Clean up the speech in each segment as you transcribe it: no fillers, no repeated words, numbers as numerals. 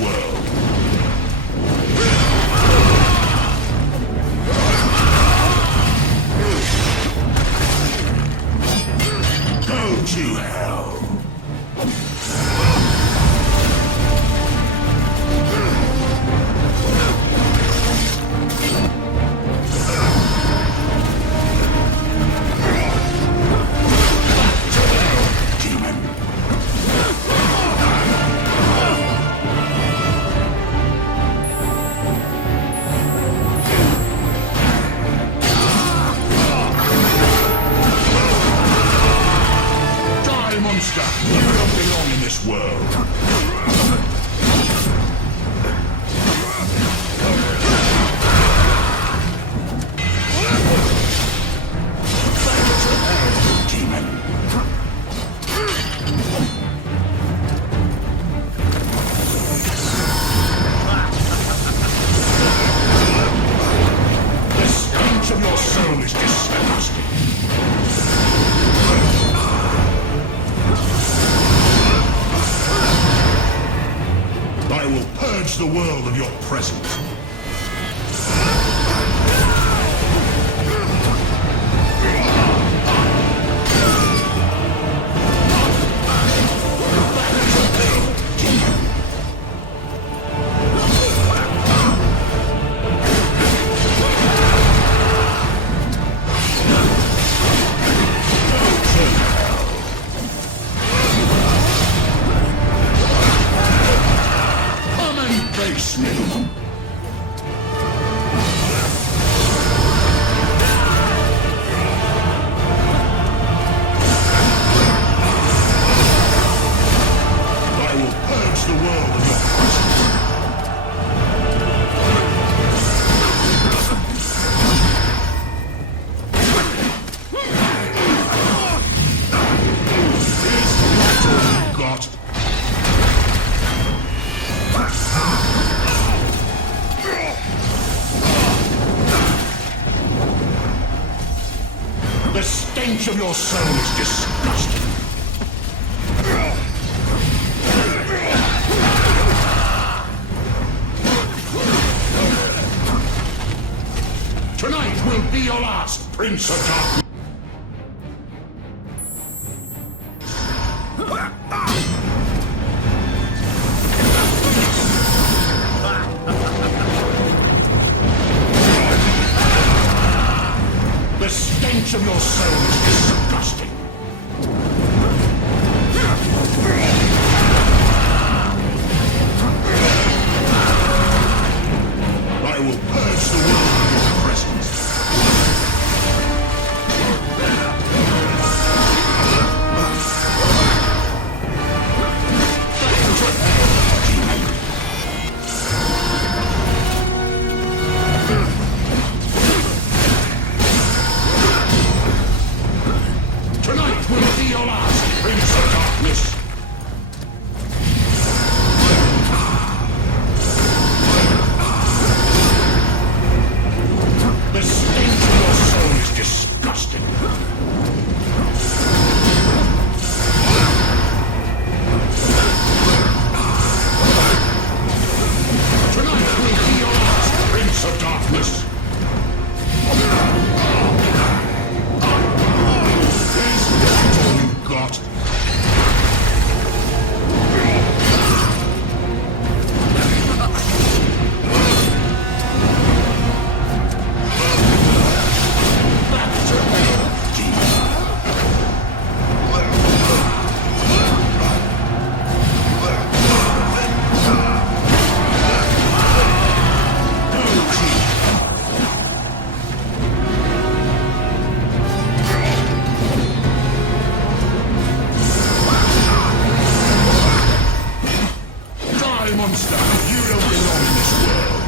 world. Go to hell. Monster, you don't belong in this world. Demon. The stench of your soul is disgusting. I will purge the world of your presence. Face me. I will purge the world of your presence. Is that all you got? The stench of your soul is disgusting. Tonight will be your last, Prince of Darkness. The stench of your soul is disgusting. I will purge the world of your presence. Tonight will be your last, Prince of Darkness. The stench of your soul is disgusting. Tonight will be your last, Prince of Darkness. Got. Monster, you don't belong in this world.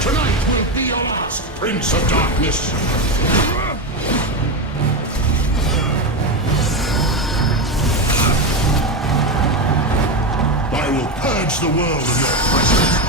Tonight will be your last, Prince of Darkness. I will purge the world of your presence.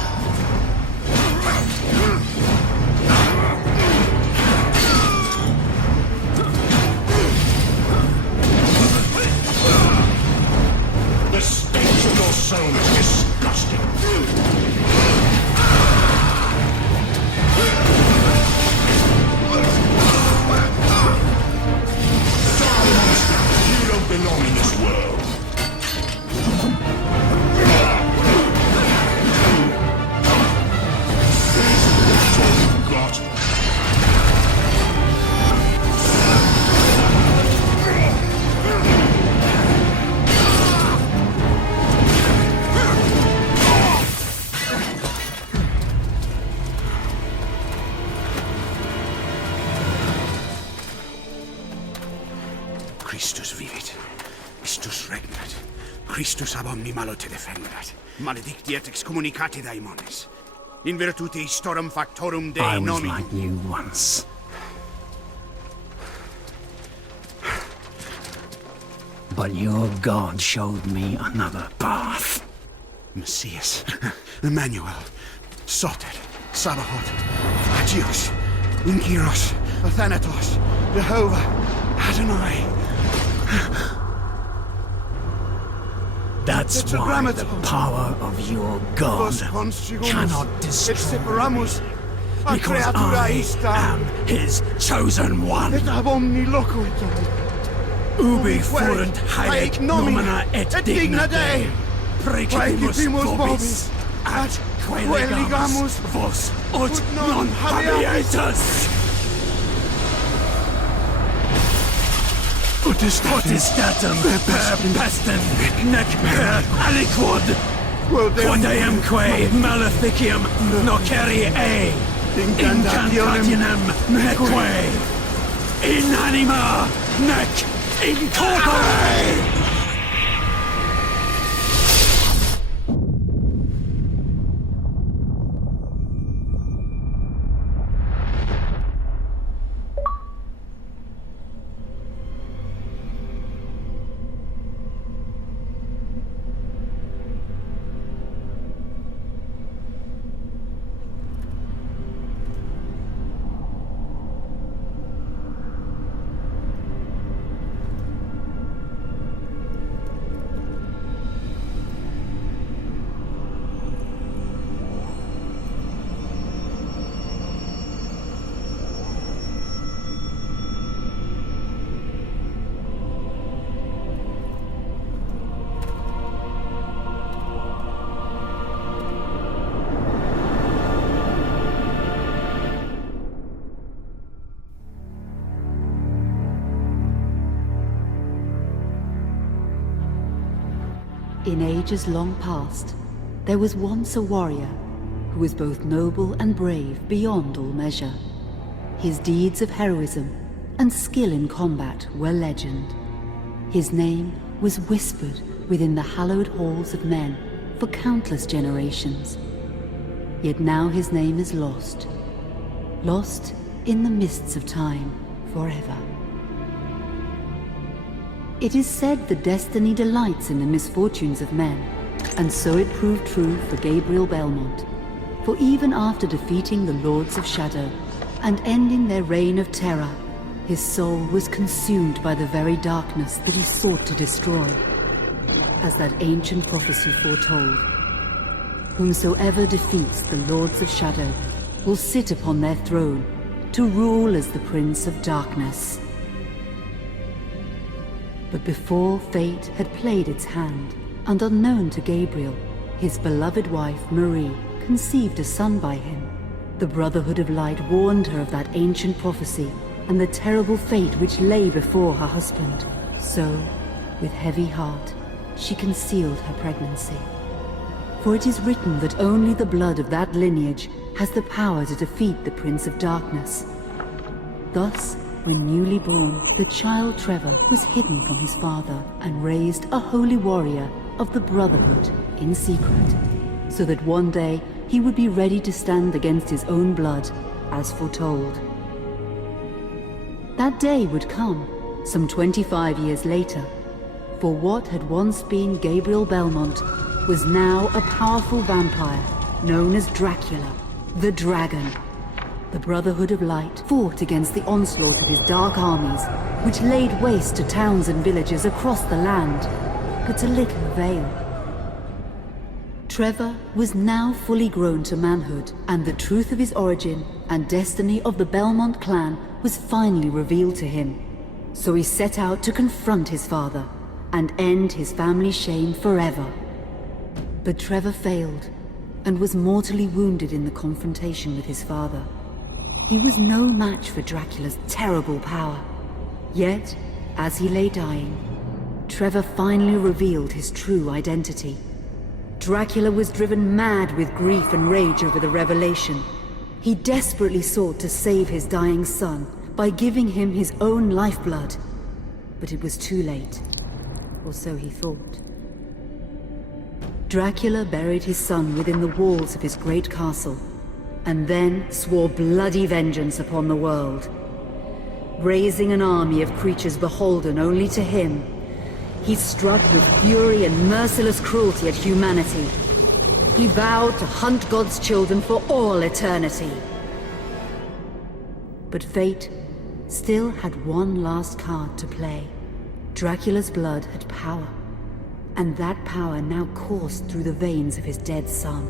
Christus vivit. Istus regnat. Christus ab omni malo te defendat. Maledictiet excommunicati daemones. In virtute istorum factorum Dei I was nomini. like you once. But your God showed me another path. Messias, Emmanuel, Soter, Sabaoth, Agios, Inkyros, Athanatos, Jehovah, Adonai. That's why the power of your God cannot destroy me. Because I am his chosen one. Et ab omni locuit. Ubi fuerunt haec nomina et digna Dei. Praecipimus vobis, at quae legamus vos ut non habeatus. Potestatem per pestem, nec per aliquod, quod eamque maleficium nocere incantationem neque, in anima nec in corpore. In ages long past, there was once a warrior who was both noble and brave beyond all measure. His deeds of heroism and skill in combat were legend. His name was whispered within the hallowed halls of men for countless generations. Yet now his name is lost. Lost in the mists of time forever. It is said that destiny delights in the misfortunes of men, and so it proved true for Gabriel Belmont. For even after defeating the Lords of Shadow and ending their reign of terror, his soul was consumed by the very darkness that he sought to destroy. As that ancient prophecy foretold, whomsoever defeats the Lords of Shadow will sit upon their throne to rule as the Prince of Darkness. But before fate had played its hand, and unknown to Gabriel, his beloved wife, Marie, conceived a son by him. The Brotherhood of Light warned her of that ancient prophecy and the terrible fate which lay before her husband. So, with heavy heart, she concealed her pregnancy. For it is written that only the blood of that lineage has the power to defeat the Prince of Darkness. Thus, when newly born, the child Trevor was hidden from his father and raised a holy warrior of the Brotherhood in secret, so that one day he would be ready to stand against his own blood, as foretold. That day would come, some 25 years later, for what had once been Gabriel Belmont was now a powerful vampire known as Dracula, the Dragon. The Brotherhood of Light fought against the onslaught of his dark armies, which laid waste to towns and villages across the land, but to little avail. Trevor was now fully grown to manhood, and the truth of his origin and destiny of the Belmont clan was finally revealed to him. So he set out to confront his father and end his family's shame forever. But Trevor failed and was mortally wounded in the confrontation with his father. He was no match for Dracula's terrible power. Yet, as he lay dying, Trevor finally revealed his true identity. Dracula was driven mad with grief and rage over the revelation. He desperately sought to save his dying son by giving him his own lifeblood. but it was too late. Or so he thought. Dracula buried his son within the walls of his great castle, and then swore bloody vengeance upon the world. Raising an army of creatures beholden only to him, he struck with fury and merciless cruelty at humanity. He vowed to hunt God's children for all eternity. But fate still had one last card to play. Dracula's blood had power, and that power now coursed through the veins of his dead son,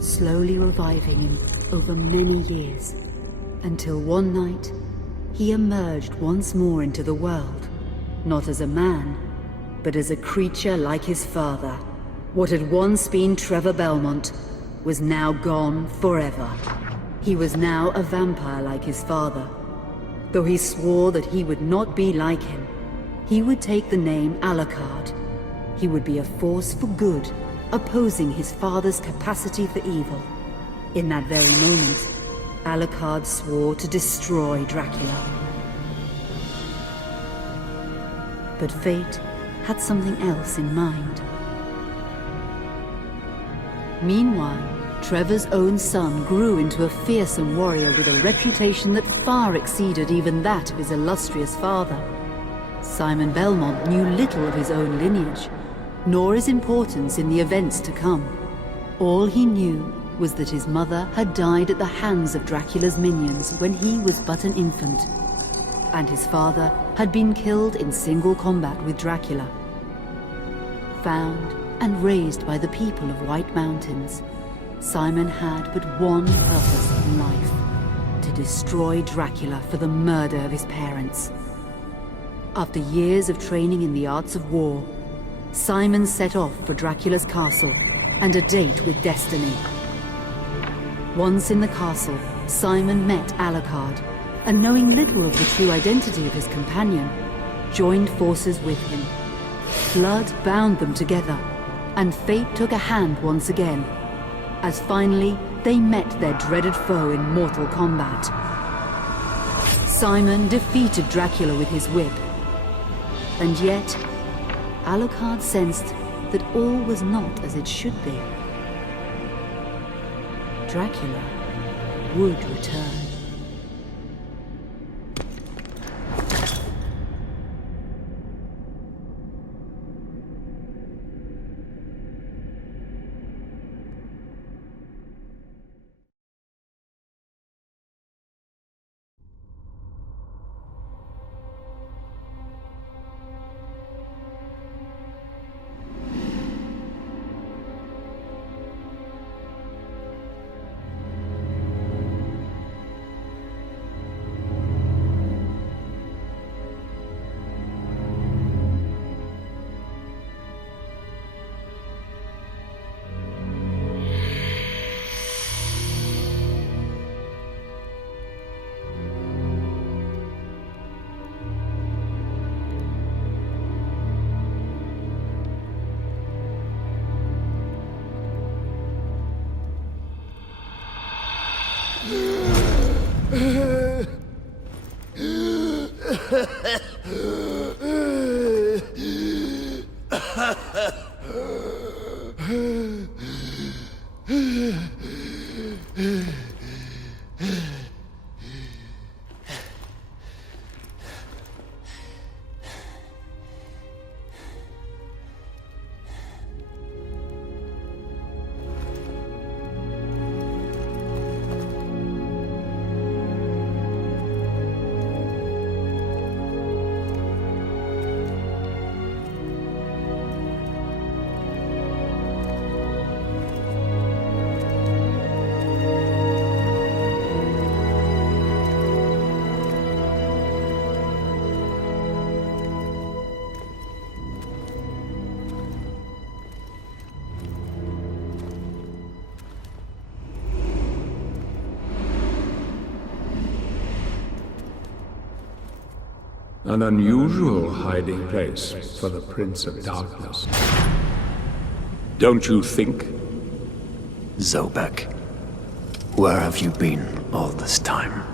slowly reviving him over many years, until one night he emerged once more into the world, not as a man, but as a creature like his father. What had once been Trevor Belmont was now gone forever. He was now a vampire like his father. Though he swore that he would not be like him, he would take the name Alucard. He would be a force for good, opposing his father's capacity for evil. In that very moment, Alucard swore to destroy Dracula. But fate had something else in mind. Meanwhile, Trevor's own son grew into a fearsome warrior with a reputation that far exceeded even that of his illustrious father. Simon Belmont knew little of his own lineage, nor his importance in the events to come. All he knew was that his mother had died at the hands of Dracula's minions when he was but an infant, and his father had been killed in single combat with Dracula. Found and raised by the people of White Mountains, Simon had but one purpose in life: to destroy Dracula for the murder of his parents. After years of training in the arts of war, Simon set off for Dracula's castle and a date with destiny. Once in the castle, Simon met Alucard, and knowing little of the true identity of his companion, joined forces with him. Blood bound them together, and fate took a hand once again, as finally they met their dreaded foe in mortal combat. Simon defeated Dracula with his whip, and yet Alucard sensed that all was not as it should be. Dracula would return. An unusual hiding place for the Prince of Darkness. Don't you think? Zobek, where have you been all this time?